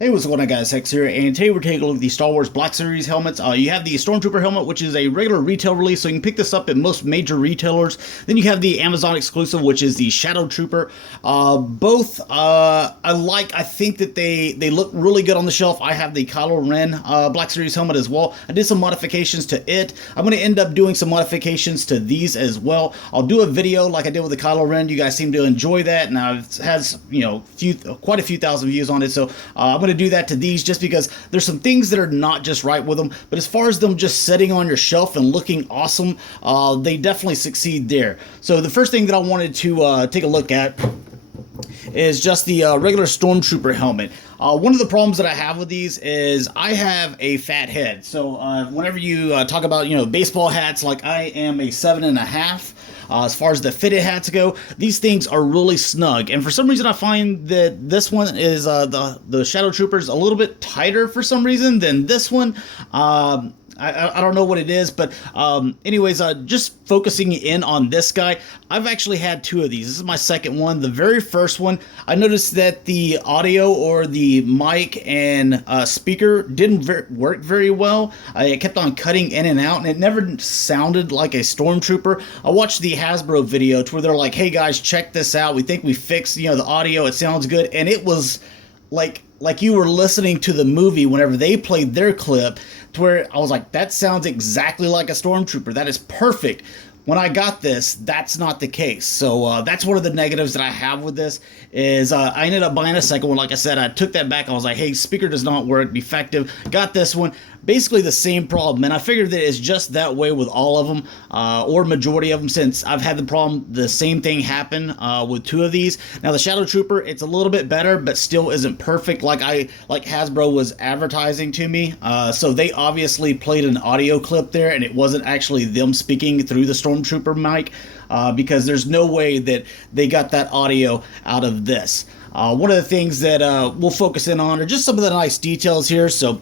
Hey, what's going on, guys? Hex here, and today we're taking a look at the Star Wars Black Series helmets. You have the Stormtrooper helmet, which is a regular retail release, so you can pick this up at most major retailers. Then you have the Amazon exclusive, which is the Shadow Trooper. Both, I like. I think that they look really good on the shelf. I have the Kylo Ren Black Series helmet as well. I did some modifications to it. I'm going to end up doing some modifications to these as well. I'll do a video like I did with the Kylo Ren. You guys seem to enjoy that, and it has quite a few thousand views on it. So I'm going to do that to these just because there's some things that are not just right with them, but as far as them just sitting on your shelf and looking awesome, they definitely succeed there. So the first thing that I wanted to take a look at is just the regular Stormtrooper helmet. One of the problems that I have with these is I have a fat head. So whenever you talk about baseball hats, like I am a 7.5. As far as the fitted hats go, these things are really snug, and for some reason I find that this one is the Shadow Troopers a little bit tighter for some reason than this one. I don't know what it is, but anyways, just focusing in on this guy, I've actually had two of these. This is my second one. The very first one, I noticed that the audio or the mic and speaker didn't work very well. It kept on cutting in and out, and it never sounded like a Stormtrooper. I watched the Hasbro video to where they're like, hey guys, check this out. We think we fixed the audio. It sounds good. And it was like you were listening to the movie whenever they played their clip, to where I was like, that sounds exactly like a Stormtrooper. That is perfect. When I got this, that's not the case. So that's one of the negatives that I have with this is I ended up buying a second one. Like I said, I took that back. I was like, hey, speaker does not work, defective. Got this one. Basically the same problem, and I figured that it's just that way with all of them, or majority of them, since I've had the same thing happen with two of these. Now the Shadow Trooper, it's a little bit better, but still isn't perfect like Hasbro was advertising to me. So they obviously played an audio clip there, and it wasn't actually them speaking through the Stormtrooper mic, because there's no way that they got that audio out of this. One of the things that we'll focus in on are just some of the nice details here. So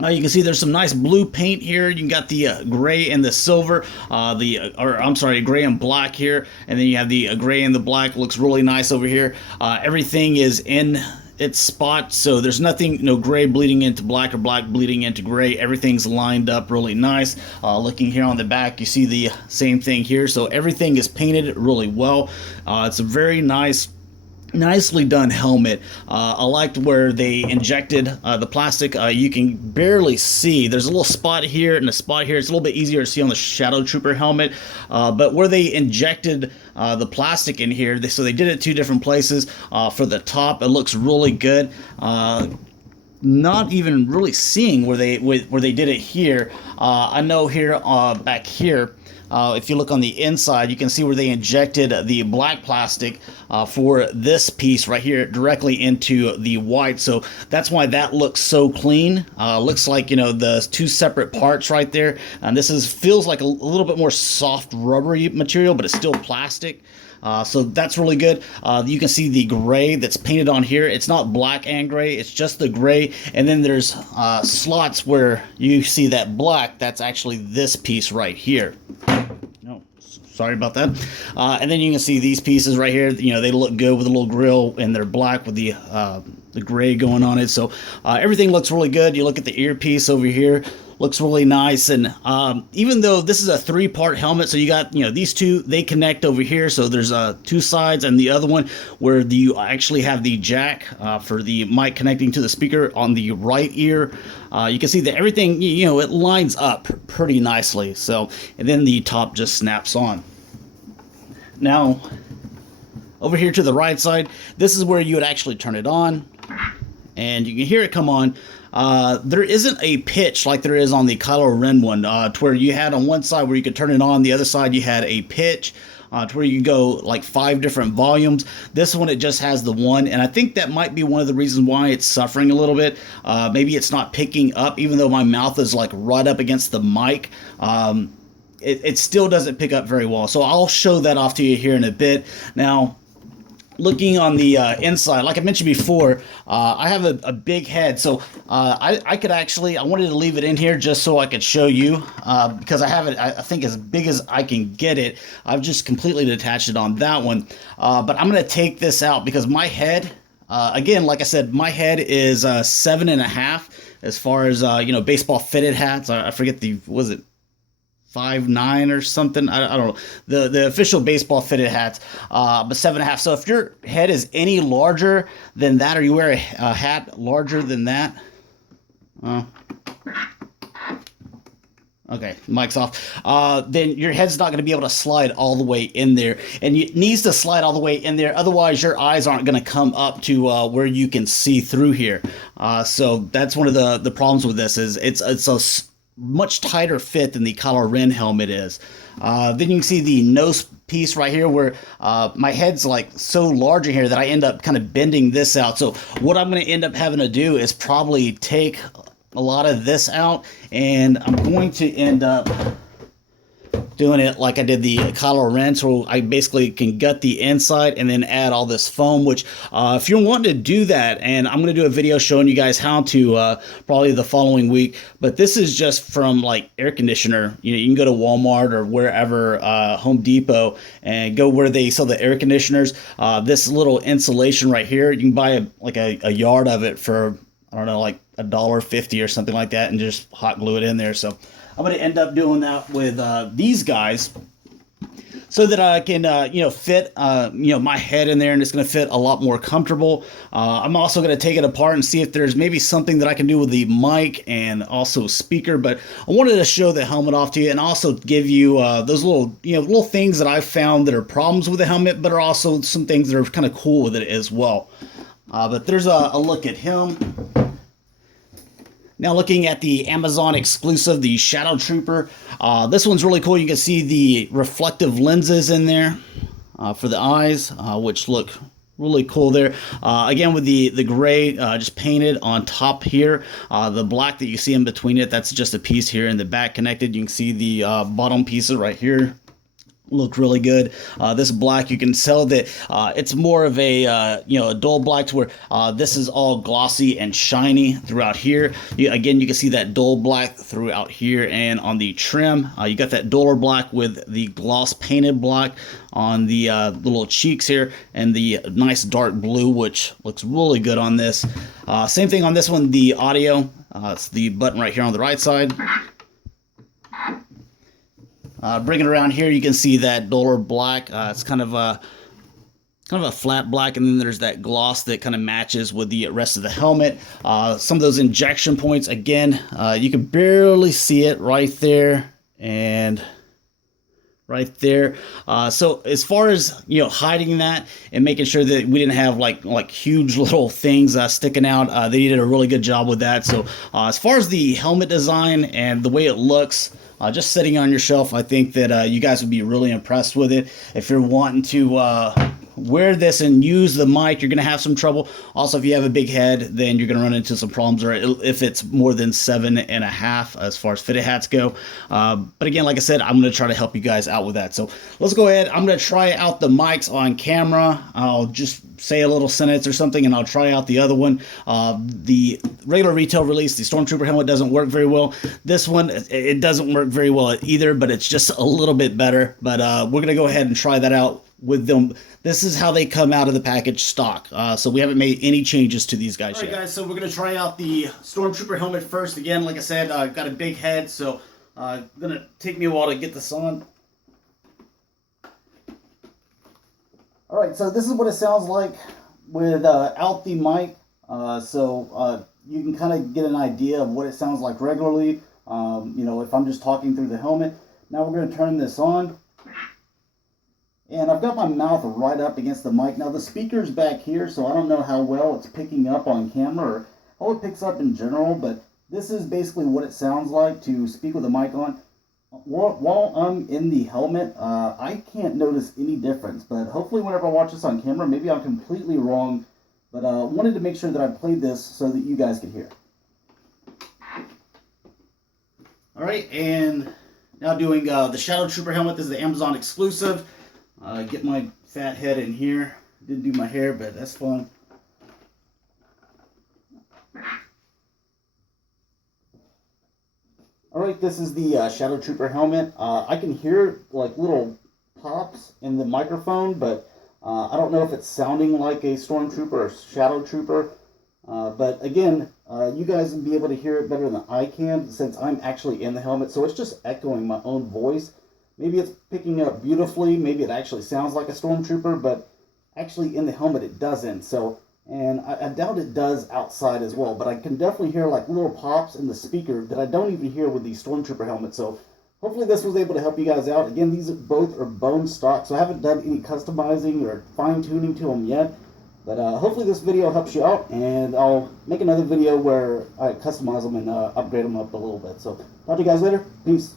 you can see there's some nice blue paint here. You got the gray and the silver, gray and black here, and then you have the gray and the black. Looks really nice over here. Everything is in its spot, so there's nothing, no gray bleeding into black or black bleeding into gray. Everything's lined up really nice. Looking here on the back, you see the same thing here. So everything is painted really well. It's a very nicely done helmet. I liked where they injected the plastic. You can barely see. There's a little spot here and a spot here. It's a little bit easier to see on the Shadow Trooper helmet. But where they injected the plastic in here, so they did it two different places. For the top, it looks really good. Not even really seeing where they did it here. I know here back here, if you look on the inside, you can see where they injected the black plastic for this piece right here directly into the white. So that's why that looks so clean. Looks like, the two separate parts right there. And this feels like a little bit more soft rubbery material, but it's still plastic. So that's really good. You can see the gray that's painted on here. It's not black and gray, it's just the gray. And then there's slots where you see that black. That's actually this piece right here. No, sorry about that. And then you can see these pieces right here. They look good with a little grill, and they're black with the gray going on it. So everything looks really good. You look at the earpiece over here. Looks really nice. And even though this is a three-part helmet, so you got these two, they connect over here. So there's two sides, and the other one where you actually have the jack for the mic connecting to the speaker on the right ear. You can see that everything, it lines up pretty nicely. So, and then the top just snaps on. Now, over here to the right side, this is where you would actually turn it on, and you can hear it come on. There isn't a pitch like there is on the Kylo Ren one, to where you had on one side where you could turn it on, the other side you had a pitch, to where you could go like 5 different volumes. This one, it just has the one, and I think that might be one of the reasons why it's suffering a little bit. Maybe it's not picking up, even though my mouth is like right up against the mic. It still doesn't pick up very well. So I'll show that off to you here in a bit. Now, looking on the inside, like I mentioned before, I have a big head, so I could actually, I wanted to leave it in here just so I could show you, because I have it, I think, as big as I can get it. I've just completely detached it on that one, but I'm going to take this out because my head, Again, like I said, my head is 7.5 as far as baseball fitted hats. I forget was it 5'9" or something. I don't know the official baseball fitted hats, but 7.5. So if your head is any larger than that, or you wear a hat larger than that, okay, mic's off. Then your head's not going to be able to slide all the way in there, and it needs to slide all the way in there. Otherwise, your eyes aren't going to come up to where you can see through here. So that's one of the problems with this is it's a much tighter fit than the Kylo Ren helmet is. Then you can see the nose piece right here where my head's like so large in here that I end up kind of bending this out. So what I'm going to end up having to do is probably take a lot of this out, and I'm going to end up doing it like I did the Kylo Ren, so I basically can gut the inside and then add all this foam, which if you're wanting to do that, and I'm going to do a video showing you guys how to probably the following week, but this is just from like air conditioner. You can go to Walmart or wherever, Home Depot, and go where they sell the air conditioners. This little insulation right here, you can buy a yard of it for, I don't know, like $1.50 or something like that, and just hot glue it in there. So I'm going to end up doing that with these guys so that I can, fit, my head in there, and it's going to fit a lot more comfortable. I'm also going to take it apart and see if there's maybe something that I can do with the mic and also speaker. But I wanted to show the helmet off to you and also give you those little things that I've found that are problems with the helmet, but are also some things that are kind of cool with it as well. But there's a look at him. Now looking at the Amazon exclusive, the Shadow Trooper. This one's really cool. You can see the reflective lenses in there for the eyes, which look really cool there. Again, with the gray just painted on top here. The black that you see in between it, that's just a piece here in the back connected. You can see the bottom pieces right here. Look really good. This black, you can tell that it's more of a dull black, to where this is all glossy and shiny throughout here. Again, you can see that dull black throughout here, and on the trim, you got that duller black with the gloss painted black on the little cheeks here, and the nice dark blue, which looks really good on this. Same thing on this one, the audio. It's the button right here on the right side. Bringing it around here, you can see that duller black. It's kind of a flat black, and then there's that gloss that kind of matches with the rest of the helmet. Some of those injection points, again, you can barely see it right there and right there. So as far as hiding that and making sure that we didn't have like huge little things sticking out, they did a really good job with that. So as far as the helmet design and the way it looks, just sitting on your shelf, I think that you guys would be really impressed with it. If you're wanting to wear this and use the mic, you're going to have some trouble. Also, if you have a big head, then you're going to run into some problems, or if it's more than 7.5 as far as fitted hats go. But again, like I said, I'm going to try to help you guys out with that. So let's go ahead. I'm going to try out the mics on camera. I'll just say a little sentence or something, and I'll try out the other one. The regular retail release, the Stormtrooper helmet, doesn't work very well. This one, it doesn't work very well either, but it's just a little bit better. But we're going to go ahead and try that out with them. This is how they come out of the package stock. So we haven't made any changes to these guys yet. All right, guys, so we're going to try out the Stormtrooper helmet first. Again, like I said, I've got a big head, so it's going to take me a while to get this on. All right, so this is what it sounds like without the mic. So you can kind of get an idea of what it sounds like regularly, if I'm just talking through the helmet. Now we're going to turn this on. And I've got my mouth right up against the mic. Now the speaker's back here, so I don't know how well it's picking up on camera or how it picks up in general, but this is basically what it sounds like to speak with a mic on. While I'm in the helmet, I can't notice any difference, but hopefully whenever I watch this on camera, maybe I'm completely wrong, but I wanted to make sure that I played this so that you guys could hear. All right, and now doing the Shadow Trooper helmet. This is the Amazon exclusive. Get my fat head in here. Didn't do my hair, but that's fun. Alright, this is the Shadow Trooper helmet. I can hear like little pops in the microphone, but I don't know if it's sounding like a Stormtrooper or Shadow Trooper, but again, you guys will be able to hear it better than I can since I'm actually in the helmet, so it's just echoing my own voice. Maybe it's picking up beautifully, maybe it actually sounds like a Stormtrooper, but actually in the helmet it doesn't. So, and I doubt it does outside as well, but I can definitely hear like little pops in the speaker that I don't even hear with the Stormtrooper helmet. So hopefully this was able to help you guys out. Again, these both are bone stock, so I haven't done any customizing or fine tuning to them yet. But hopefully this video helps you out, and I'll make another video where I customize them and upgrade them up a little bit. So talk to you guys later. Peace.